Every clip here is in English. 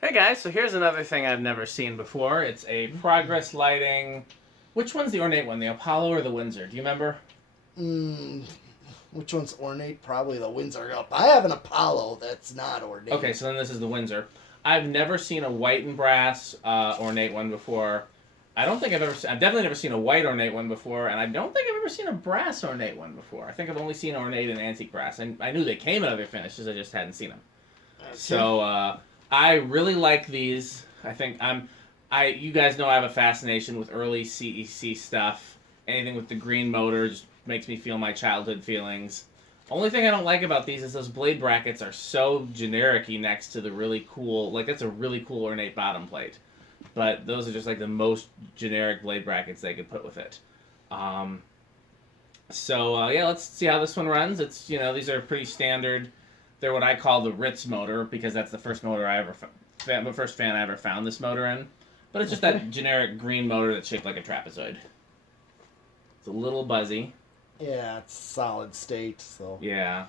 Hey guys, so here's another thing I've never seen before. It's a progress lighting. Which one's the ornate one, the Apollo or the Windsor? Do you remember? Mm, which one's ornate? Probably the Windsor. I have an Apollo that's not ornate. Okay, so then this is the Windsor. I've never seen a white and brass ornate one before. I don't think I've definitely never seen a white ornate one before, and I don't think I've ever seen a brass ornate one before. I think I've only seen ornate and antique brass, and I knew they came in other finishes. I just hadn't seen them. Okay. So I really like these. I think you guys know I have a fascination with early C.E.C stuff. Anything with the green motor just makes me feel my childhood feelings. Only thing I don't like about these is those blade brackets are so generic-y next to the really cool, like that's a really cool ornate bottom plate. But those are just like the most generic blade brackets they could put with it. Yeah, let's see how this one runs. These are pretty standard. They're what I call the Ritz motor because that's the first motor the first fan I ever found this motor in. But it's just that generic green motor that's shaped like a trapezoid. It's a little buzzy. Yeah, it's solid state, so. Yeah.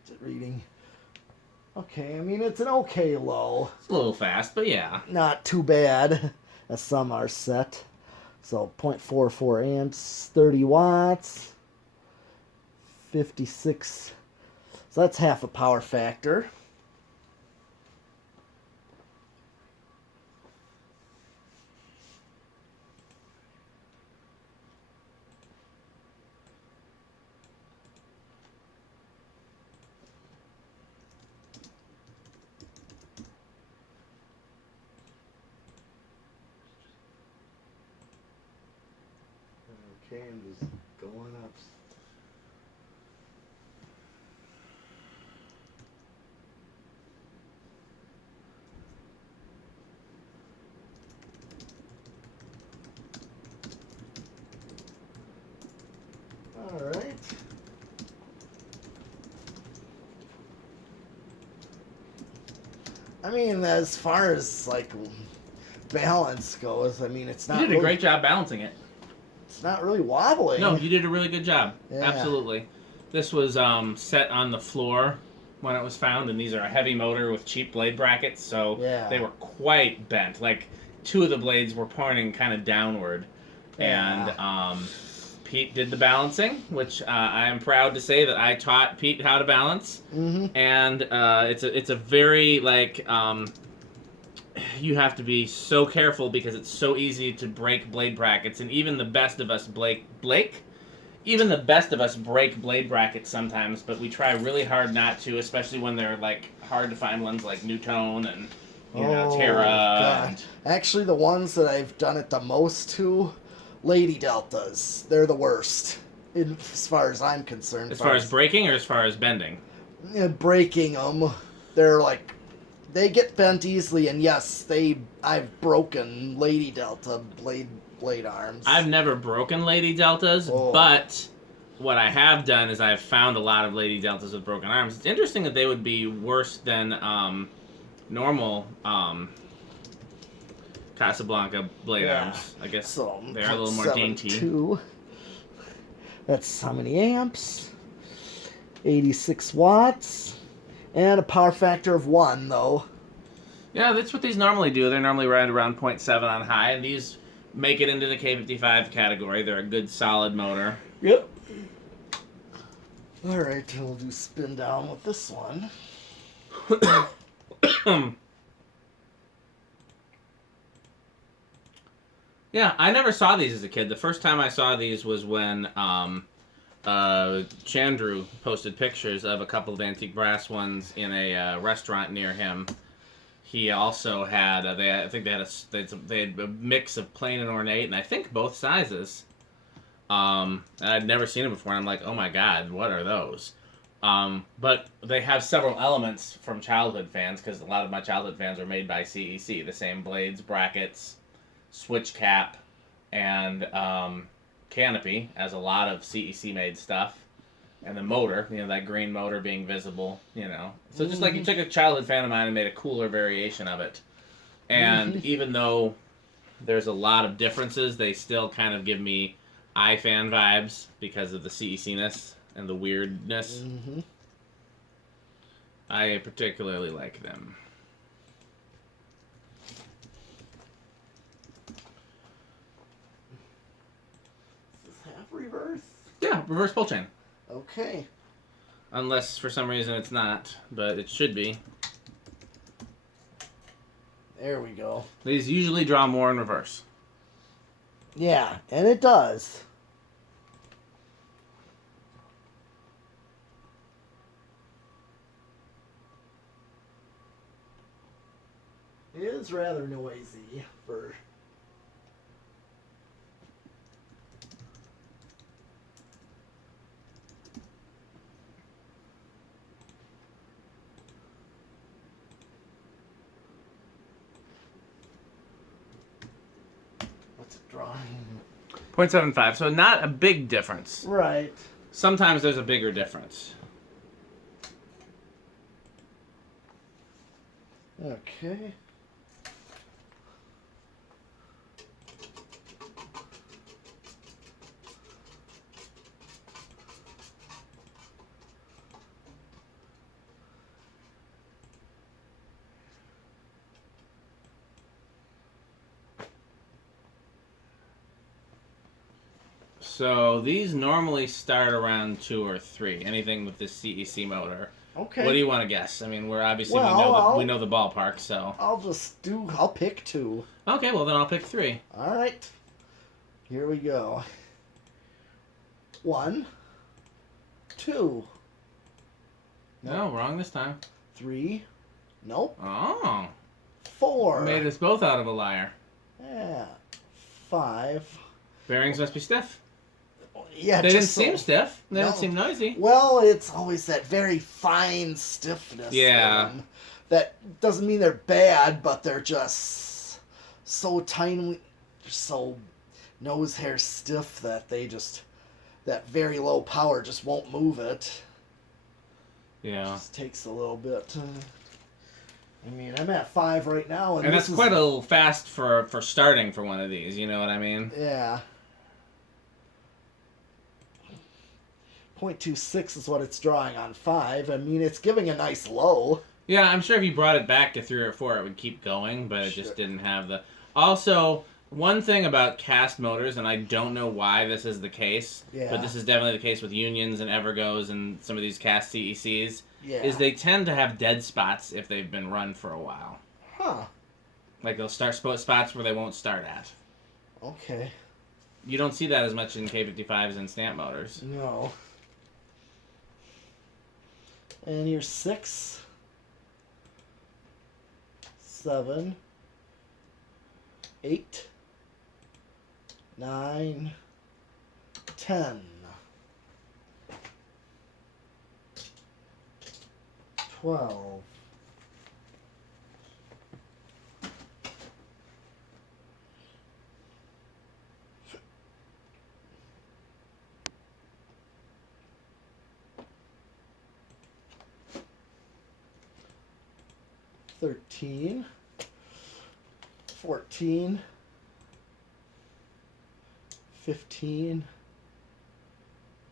What's it reading? Okay, I mean, it's an okay low. It's a little fast, but yeah. Not too bad, as some are set. So 0.44 amps, 30 watts, 56. So that's half a power factor. Okay, I'm just going up. All right. I mean, as far as like balance goes, I mean, it's not. You did a great job balancing it. It's not really wobbling. No, you did a really good job. Yeah. Absolutely. This was set on the floor when it was found, and these are a heavy motor with cheap blade brackets, so Yeah. they were quite bent. Like, two of the blades were pointing kind of downward. Yeah. And Pete did the balancing, which I am proud to say that I taught Pete how to balance. Mm-hmm. And it's a very, like, you have to be so careful because it's so easy to break blade brackets, and even the best of us even the best of us break blade brackets sometimes, but we try really hard not to, especially when they're like hard to find ones like Newtone and Terra. God. Actually, the ones that I've done it the most to, Lady Deltas. They're the worst, as far as I'm concerned. As far as breaking or as far as bending? Breaking them, they're like, they get bent easily, and yes, I've broken Lady Delta blade arms. I've never broken Lady Deltas, but what I have done is I've found a lot of Lady Deltas with broken arms. It's interesting that they would be worse than normal Casablanca blade arms. I guess so, they're a little more dainty. That's how many amps? 86 watts. And a power factor of 1, though. Yeah, that's what these normally do. They're normally right around 0.7 on high, and these make it into the K55 category. They're a good, solid motor. Yep. All right, we'll do spin down with this one. Yeah, I never saw these as a kid. The first time I saw these was when Chandru posted pictures of a couple of antique brass ones in a restaurant near him. He also had I think they had a mix of plain and ornate, and I think both sizes. I'd never seen them before, and I'm like, oh my god, what are those? But they have several elements from childhood fans, because a lot of my childhood fans were made by C.E.C. The same blades, brackets, switch cap, and canopy, as a lot of C.E.C. made stuff. And the motor, that green motor being visible, So just like you took a childhood fan of mine and made a cooler variation of it. And even though there's a lot of differences, they still kind of give me iFan vibes because of the CEC-ness and the weirdness. I particularly like them. Does this have reverse? Yeah, reverse pull chain. Okay. Unless for some reason it's not, but it should be. There we go. These usually draw more in reverse. Yeah, and it does. It is rather noisy for... What's it drawing? 0.75, so not a big difference. Right. Sometimes there's a bigger difference. Okay. So these normally start around 2 or 3. Anything with this C.E.C motor. Okay. What do you want to guess? I mean, we're obviously Well, we know the ballpark, so. I'll pick 2. Okay, well then I'll pick 3. All right. Here we go. 1, 2. No, wrong this time. 3. Nope. Oh. 4. Made us both out of a liar. Yeah. 5. Bearings must be stiff. Yeah, They didn't just seem stiff. They didn't No. seem noisy. Well, it's always that very fine stiffness. Yeah. in them. That doesn't mean they're bad, but they're just so tiny, so nose hair stiff that they just, that very low power just won't move it. Yeah. Just takes a little bit. I mean, I'm at 5 right now, And that's quite a little fast for starting for one of these, you know what I mean? Yeah. 0.26 is what it's drawing on 5. I mean, it's giving a nice low. Yeah, I'm sure if you brought it back to 3 or 4, it would keep going, but it just didn't have the... Also, one thing about cast motors, and I don't know why this is the case, but this is definitely the case with Unions and Evergos and some of these cast CECs, is they tend to have dead spots if they've been run for a while. Huh. Like they'll start spots where they won't start at. Okay. You don't see that as much in K55s and stamp motors. No. And here's 6, 7, 8, 9, 10, 12, 13, 14, 15,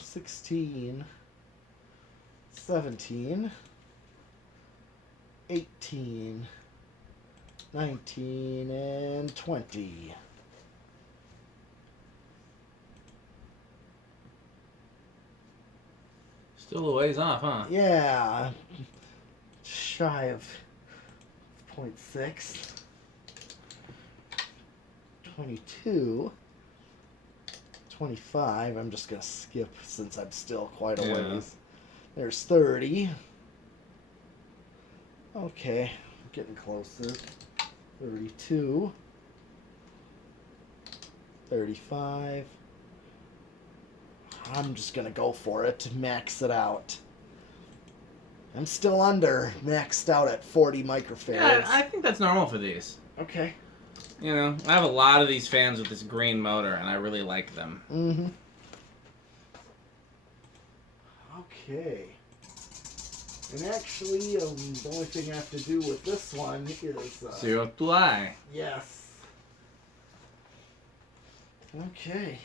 16, 17, 18, 19, and 20. Still a ways off, huh? Yeah. Shy of 0.6. 22. 25. I'm just going to skip since I'm still quite a ways. There's 30. Okay. Getting closer. 32. 35. I'm just going to go for it to max it out. I'm still under, maxed out at 40 microfarads. Yeah, I think that's normal for these. Okay. You know, I have a lot of these fans with this green motor, and I really like them. Mm-hmm. Okay. And actually, the only thing I have to do with this one is... Zero to I. Yes. Okay.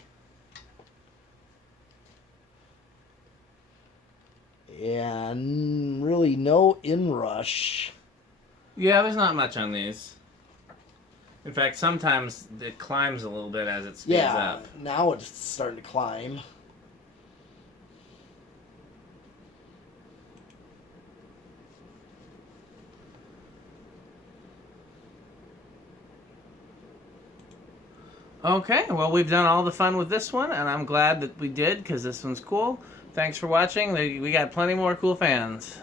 And really no inrush. Yeah, there's not much on these. In fact, sometimes it climbs a little bit as it speeds up. Now it's starting to climb. Okay, well, we've done all the fun with this one, and I'm glad that we did, because this one's cool. Thanks for watching. We got plenty more cool fans.